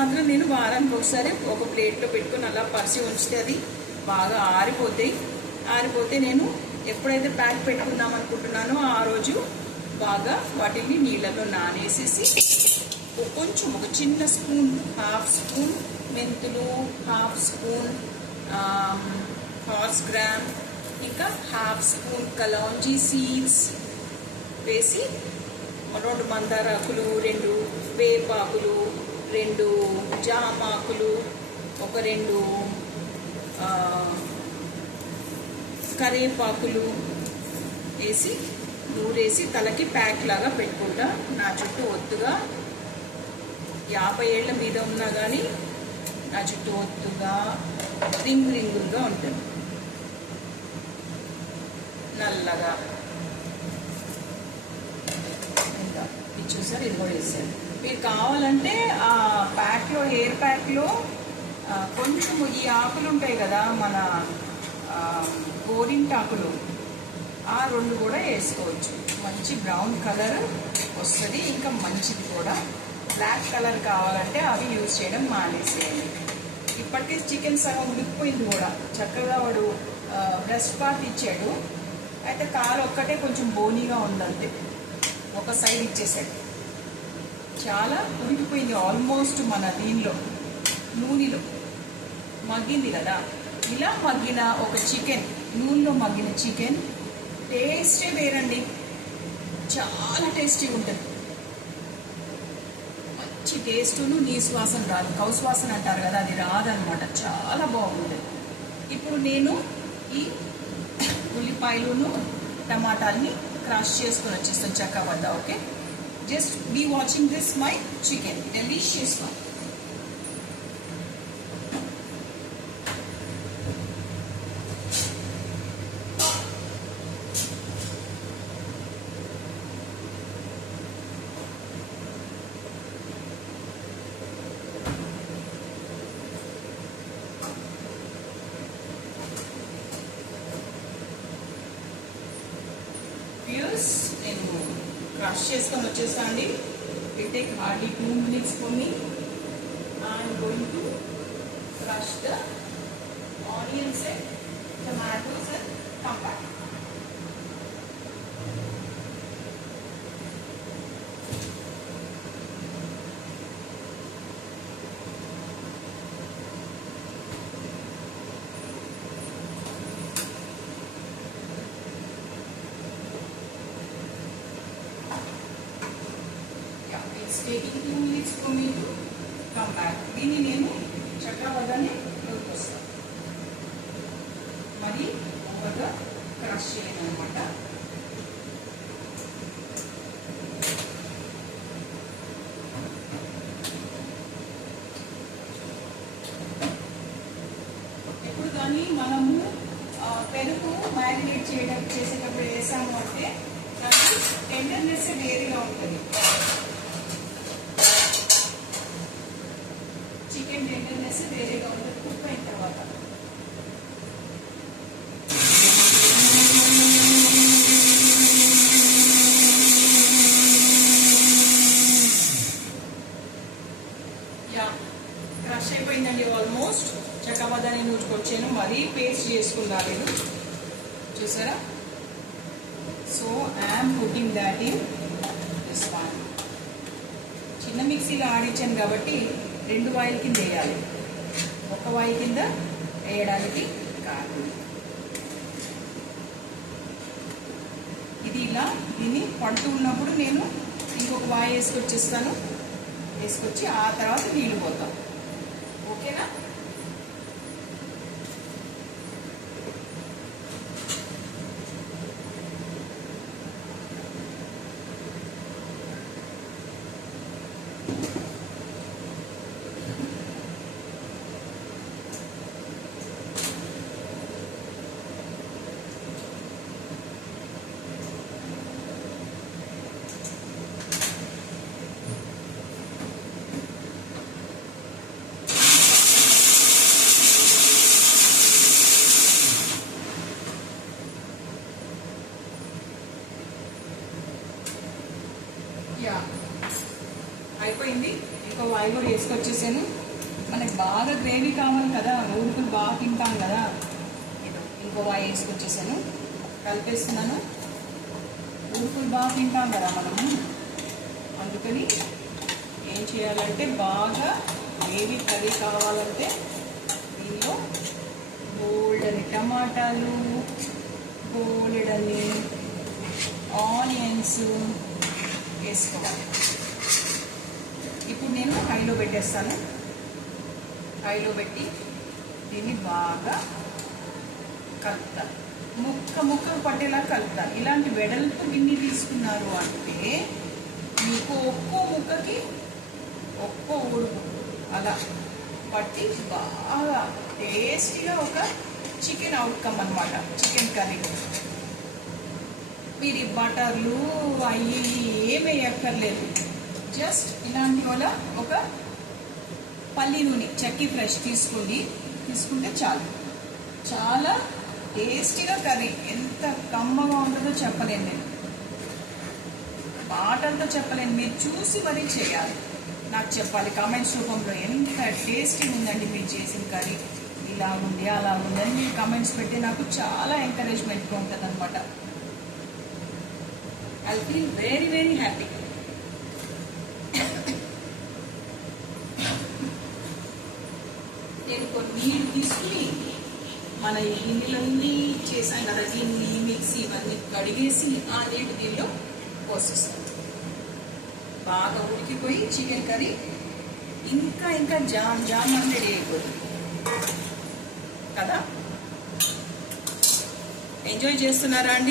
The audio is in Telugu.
మాత్రం నేను వారానికి ఒకసారి ఒక ప్లేట్లో పెట్టుకొని అలా పరిచి ఉంచితే అది బాగా ఆరిపోతే నేను ఎప్పుడైతే ప్యాక్ పెట్టుకుందాం అనుకుంటున్నానో ఆ రోజు బాగా వాటిని నీళ్ళలో నానేసేసి కొంచెం ఒక చిన్న స్పూన్, హాఫ్ స్పూన్ మెంతులు, హాఫ్ స్పూన్ హార్స్ గ్రామ్, ఇంకా హాఫ్ స్పూన్ కలాంజీ సీడ్స్ వేసి 2 మందారాకులు, 2 వేపాకులు, 2 జామాకులు, ఒక 2 కరివేపాకులు వేసి నూరేసి తలకి ప్యాక్ లాగా పెట్టుకుంటా. నా చుట్టూ ఒత్తుగా 50 ఏళ్ళ మీద ఉన్నా కానీ నా చుట్టూ ఒత్తుగా రింగులుగా ఉంటుంది, నల్లగా. ఇంకా ఇది చూసారు, ఇది కూడా వేసారు. మీరు కావాలంటే ఆ ప్యాక్లో, హెయిర్ ప్యాక్లో కొంచెం ఈ ఆకులు ఉంటాయి కదా, మన గోరింటాకులు, ఆ 2 కూడా వేసుకోవచ్చు. మంచి బ్రౌన్ కలర్ వస్తుంది, ఇంకా మంచిది కూడా. బ్లాక్ కలర్ కావాలంటే అవి యూజ్ చేయడం మానేసేయండి. ఇప్పటికే చికెన్ సగం ఉడికిపోయింది కూడా, చక్కగా వాడు బ్రెస్ట్ పార్ట్ ఇచ్చాడు. అయితే కాలు ఒక్కటే కొంచెం బోనీగా ఉందంతే, ఒక సైడ్ ఇచ్చేసాడు. చాలా ఉడికిపోయింది ఆల్మోస్ట్. మన దీనిలో నూనెలో మగ్గింది కదా. ఇలా మగ్గిన ఒక చికెన్, నూనెలో మగ్గిన చికెన్ టేస్టే వేరండి, చాలా టేస్టీగా ఉంటుంది. మంచి టేస్టును, నీసు వాసన రాదు, కౌసు వాసన అంటారు కదా, అది రాదనమాట. చాలా బాగుంటుంది. ఇప్పుడు నేను ఈ ఉల్లిపాయలను, టమాటాలని క్రష్ చేసుకొని వచ్చేస్తాను చక్క వద్ద. Okay, just be watching this my chicken, delicious one. నేను క్రష్ చేసుకొని వచ్చేస్తాను అండి. It take hardly 2 minutes for me. I'm going to crush the onions and tomatoes and come back. Taking 2 minutes for me to come back. దీన్ని నేను చక్రవదనే నూరుకొస్తాను, మరి ఓవర్గా క్రష్ చేయను అనమాట. ఎప్పుడు కానీ మనము పెరుగు మ్యారినేట్ చేసేటప్పుడు వేసాము అంటే దానికి టెండర్నెస్ వేరుగా ఉంటుంది. చికెన్ టెండర్నెస్ వేరేగా ఉంటుంది కుక్ అయిన తర్వాత. క్రష్ అయిపోయిందండి ఆల్మోస్ట్. చక్కబద్దని నూరుకొచ్చాను, మరీ పేస్ట్ చేసుకున్నా లేదు, చూసారా. So I'm putting that in this one. చిన్న మిక్సీలో ఆడించాను కాబట్టి 2 వాయిల కింద వేయాలి, 1 వాయి కింద వేయడానికి కాదు. ఇది ఇలా దీన్ని పడుతూ ఉన్నప్పుడు నేను ఇంకొక వాయి వేసుకొచ్చి ఆ తర్వాత నీళ్ళు పోతాం. ఓకేనా. ఆయిల్ కూడా వేసుకొచ్చేసాను. మనకి బాగా గ్రేవీ కావాలి కదా, ఊరుకులు బాగా తింటాం కదా. ఇదో ఇంకో వాయి వేసుకొచ్చేసాను, కలిపేస్తున్నాను. ఊరుకులు బాగా తింటాం కదా మనము, అందుకని ఏం చేయాలంటే బాగా గ్రేవీ కర్రీ కావాలంటే దీనిలో బోల్డని టమాటాలు, బోల్డని ఆనియన్స్ వేసుకోవాలి. ఇప్పుడు నేను హైలో పెట్టేస్తాను. హైలో పెట్టి దీన్ని బాగా కలుపుతాను. ముక్కలు పట్టేలా కలుపుతాను. ఇలాంటి వెడల్పు గిన్నె తీసుకున్నారు అంటే మీకు ఒక్కో ముక్కకి ఒక్కో ఉడుకు అలా పట్టి బాగా టేస్టీగా ఒక చికెన్ అవుట్కమ్ అన్నమాట. చికెన్ కర్రీ మీరు బటర్లు అవి ఏమి వేయక్కర్లేదు. జస్ట్ ఇలాంటి వల్ల ఒక పల్లి నూనె చక్కి ఫ్రెష్ తీసుకుంటే చాలు. చాలా టేస్టీగా కర్రీ ఎంత కమ్మగా ఉంటుందో చెప్పలేను, నేను మాటలతో చెప్పలేను. మీరు చూసి మరీ చేయాలి, నాకు చెప్పాలి కామెంట్స్ రూపంలో ఎంత టేస్టీగా ఉందండి మీరు చేసిన కర్రీ, ఇలా ఉంది అలా ఉందని మీరు కామెంట్స్ పెట్టి నాకు చాలా ఎంకరేజ్మెంట్గా ఉంటుంది అనమాట. I feel very very happy. నేను కొన్ని నీళ్ళు తీసుకుని మన ఈ గిన్నెలన్నీ చేసాం కదా, దీన్ని మిక్సీ ఇవన్నీ కడిగేసి ఆ నీటి దీనిలో పోసేస్తాను. బాగా ఉడికిపోయి చికెన్ కర్రీ ఇంకా జామ్ అని రెడీ అయిపోతుంది కదా. ఎంజాయ్ చేస్తున్నారా అండి?